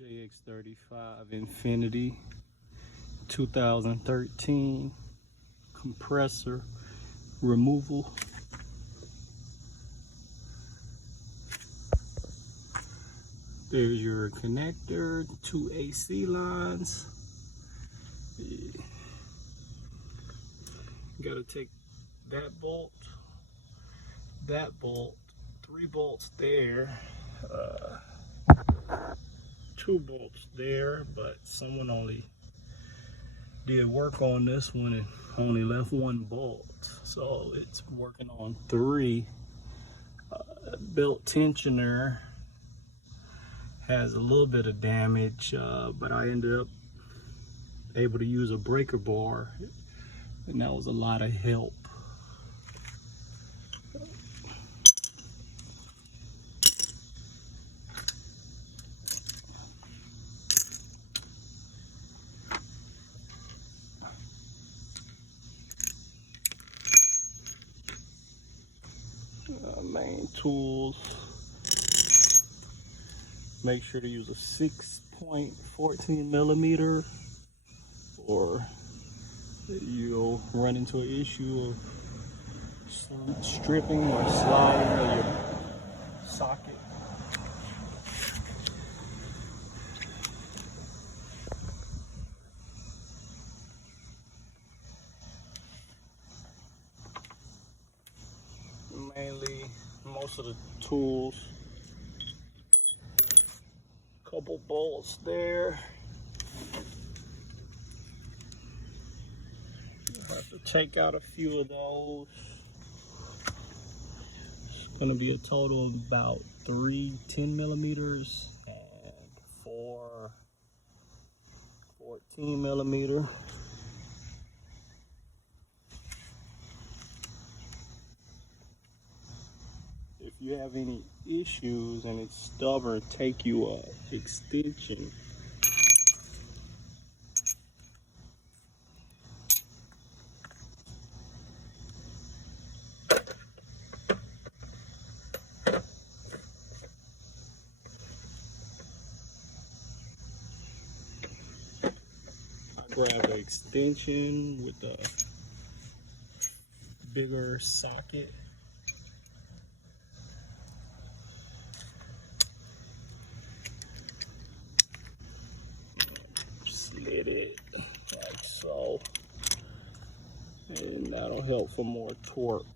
Jx35 Infiniti 2013 compressor removal. There's your connector, 2 AC lines. You gotta take that bolt, 3 bolts there, 2 bolts there, but someone only did work on this one and only left 1 bolt, so it's working on 3. Belt tensioner has a little bit of damage, but I ended up able to use a breaker bar, and that was a lot of help. Main tools, make sure to use a 6.14 millimeter or you'll run into an issue of stripping or sliding of your socket. Mainly, most of the tools, couple bolts there. You'll have to take out a few of those. It's going to be a total of about 3 10 millimeters and 4 14 millimeter. If you have any issues and it's stubborn, take you a extension. I grabbed an extension with a bigger socket. Slid it like so, and that'll help for more torque.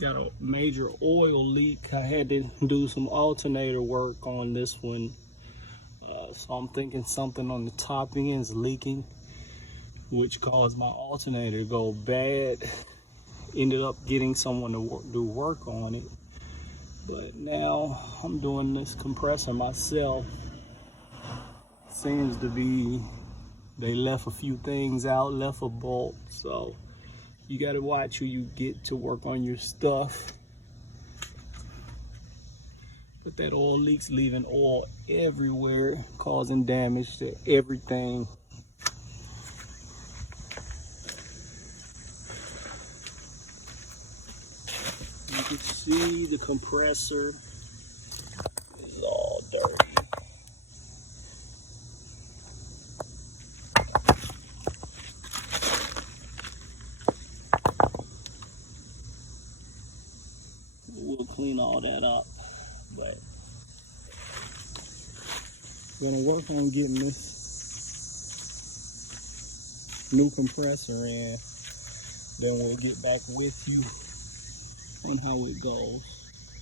Got a major oil leak. I had to do some alternator work on this one, so I'm thinking something on the top end is leaking, which caused my alternator to go bad. Ended up getting someone to do work on it, but now I'm doing this compressor myself. Seems to be they left a few things out, left a bolt, so you got to watch who you get to work on your stuff. But that oil leak's leaving oil everywhere, causing damage to everything. You can see the compressor is all dirty. We'll clean all that up, but we're gonna work on getting this new compressor in. Then we'll get back with you on how it goes.